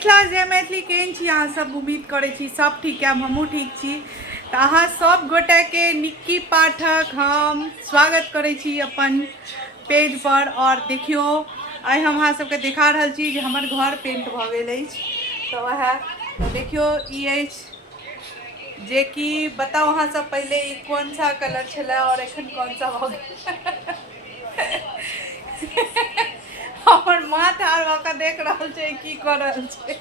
मिथिला जय मैथिली केहन छी अहाँ सब। उम्मीद करै छी सब ठीक है, हमहूँ ठीक छी। तऽ अहाँ सब गोटे के निक्की पाठक हम स्वागत करै छी अपन पेज पर। और देखियो आइ हम अहाँ सबके देखा रहल छी जे हमर घर पेंट भऽ गेल अछि। तऽ वएह तऽ देखियो ई अछि जे कि बताओ अहाँ सब पहले ई कौन सा कलर छलै और एखन कौन सा भऽ गेल। हमर माँ ठाढ़ भऽ कऽ देख रहल छै की कऽ रहल छै।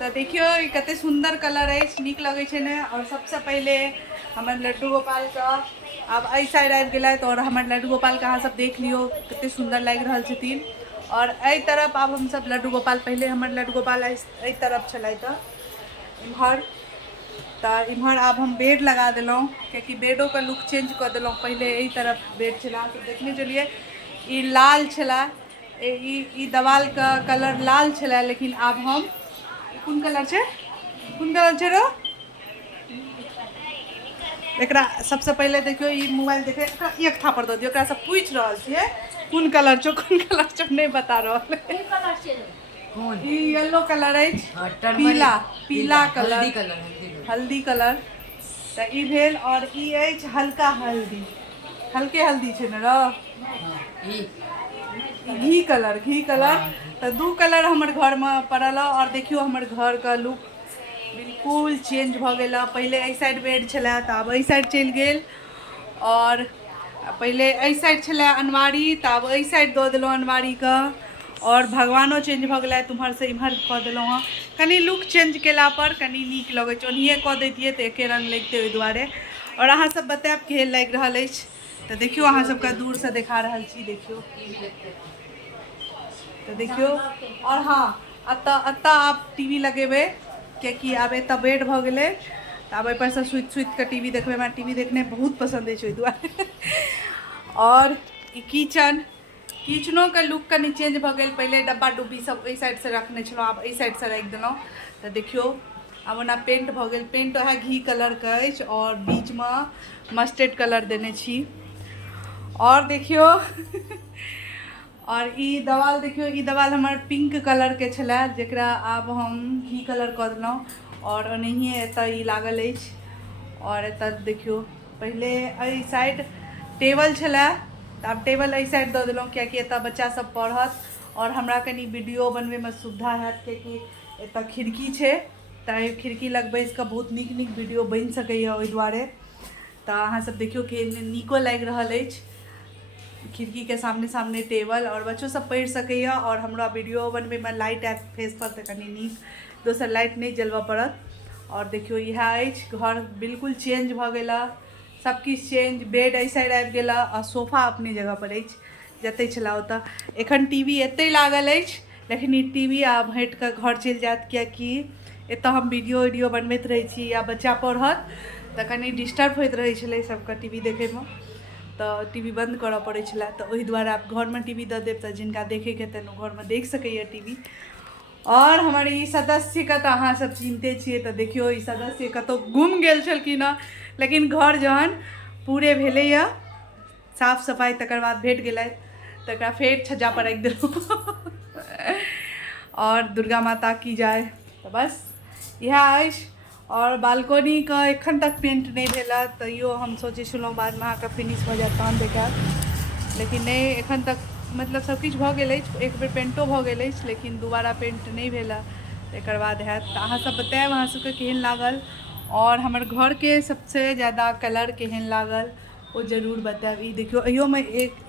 तऽ देखियो ई कते सुंदर कलर अछि, नीक लगै छै ने। और सबसे पहले हमर लड्डू गोपाल के आब एहि साइड आबि गेलथि और हमर लड्डू गोपाल के अहाँ सब देख लियो कते सुंदर लागि रहल छथिन। और एहि तरफ आब हम सब लड्डू गोपाल, पहले हमर लड्डू गोपाल एहि तरफ छलथि इम्हर। तऽ इम्हर आब हम बेड लगा देलहुँ कियाकि बेडो के लुक चेंज कऽ देलहुँ। पहले एहि तरफ बेड छलै, अहाँ सब देखने छलिए ई लाल छलै, ई दवाल का कलर लाल छलै, लेकिन आब हम कोन कलर छै, कोन कलर छै रो एकरा। सबसे पहले देखियो ई मोबाइल देखे, एकरा एक थापड़ दऽ दियौ, एकरासँ पूछि रहल छियै कोन कलर छौ, कोन कलर छौ, नहीं बता रहल है। ई येलो कलर अछि, पीला पीला कलर, हल्दी कलर। तऽ ई भेल। और ई अछि हल्का हल्दी, हल्के हल्दी छै ने रो, घी कलर, घी कलर। तऽ दू कलर हमर घर में पड़ल। और देखियो हमर घर का लुक बिल्कुल चेंज भऽ गेल। पहले एहि साइड बेड छलै तऽ आब एहि साइड चलि गेल। और पहले एहि साइड छलै अनमारी तऽ आब एहि साइड दऽ देलहुँ अनमारी के। और भगवानो चेंज भऽ गेलथि, उम्हर से इम्हर कऽ देलहुँ हँ। कनी लुक चेंज केला पर कनी नीक लगै छै, ओनाहिये कऽ दैतियै तऽ एके रंग लगितै, ओहि दुआरे। और अहाँ सब बतायब केहन लागि रहल अछि। तऽ देखियो अहाँ सबके दूर से देखा रहल छी, देखियो तऽ देखियो। और हाँ, एतऽ आप टीवी लगेबै कियाकि आब एतऽ बेड भऽ गेलै। तऽ आब एहिपर से सुति सुति कऽ टीवी देखबै, हमरा टीवी देखनाइ बहुत पसन्द अछि ओहि दुआरे। और ई किचनो के लुक कनी चेंज भऽ गेल। पहले डब्बा डुब्बी सब एहि साइड से रखने छलहुँ, आब एहि साइड से राखि देलहुँ। तऽ देखियो आब ओना पेंट भऽ गेल। पेंट वएह घी कलर के अछि और बीच में मस्टर्ड कलर देने छी। और देखियो और ई दवाल देखियो, ई दवाल हमर पिंक कलर के छलै, जेकरा आब हम घी कलर कऽ देलहुँ। और ओनाहिये एतऽ ई लागल अछि। और एतऽ देखियो पहले एहि साइड टेबल छलै तऽ आब टेबल एहि साइड दऽ देलहुँ कियाकि एतऽ बच्चा सब पढ़त और हमरा कनी वीडियो बनबैमे सुविधा हैत, कियाकि एतऽ खिड़की छै तऽ खिड़की लग बैस कऽ बहुत नीक नीक वीडियो बनि सकैए, ओहि दुआरे। तऽ अहाँ सब देखियो केहन नीको लागि रहल अछि, खिड़की के सामने सामने टेबल। और बच्चो सब पढ़ि सकैए और हमरा वीडियो बनबैमे लाइट आयत फेस पर तऽ कनी नीक, दोसर लाइट नहीं जलबऽ पड़त। और देखियो इएह अछि, घर बिल्कुल चेंज भऽ गेल, सब किछु चेंज। बेड एहि साइड आबि गेल और सोफा अपने जगह पर अछि, जतै छलै ओतऽ। एखन टीवी एतै लागल अछि, लेकिन ई टीवी आब हटि कऽ घर चलि जायत, कियाकि एतऽ हम वीडियो बनबैत रहै छी या बच्चा पढ़त तऽ कनी डिस्टर्ब होइत रहै छलै सबके टीवी देखैमे, तऽ टीवी बंद करऽ पड़ै छलै। तऽ ओहि दुआरे आब घरमे टीवी दऽ देब तऽ जिनका देखैके हेतनि ओ घरमे देख सकैए टीवी। और हमर ई सदस्यके तऽ अहाँ सब चिन्हते छियै। तऽ देखियो ई सदस्य कतौ गुम गेल छलखिन हँ, लेकिन घर जहन पूरे भेलैए, साफ सफाइ तकर बाद भेट गेलथि तऽ एकरा फेर छज्जा पर राखि देलहुँ। और दुर्गा माता की जाय, तऽ बस इएह अछि। और बालकोनीके एखन तक पेंट नहि भेलै, तैयो हम सोचै छलहुँ बादमे अहाँके फिनिश भऽ जायत तहन देखायब, लेकिन नहि, एखन तक मतलब सबकिछु भऽ गेल अछि। एक बेर पेंटो भऽ गेल अछि, लेकिन दोबारा पेंट नहि भेलै, एकर बाद हैत। तऽ अहाँ सब बतायब अहाँ सबके केहन लागल और हमर घरके सबसे ज़्यादा कलर केहन लागल ओ जरूर बतायब। ई देखियो अहियोमे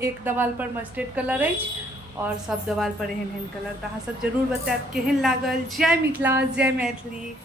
एक दवाल पर मस्टर्ड कलर अछि और सब दवाल पर एहन एहन कलर। तऽ अहाँ सब जरूर बतायब केहन लागल। जय मिथिला, जय मैथिली।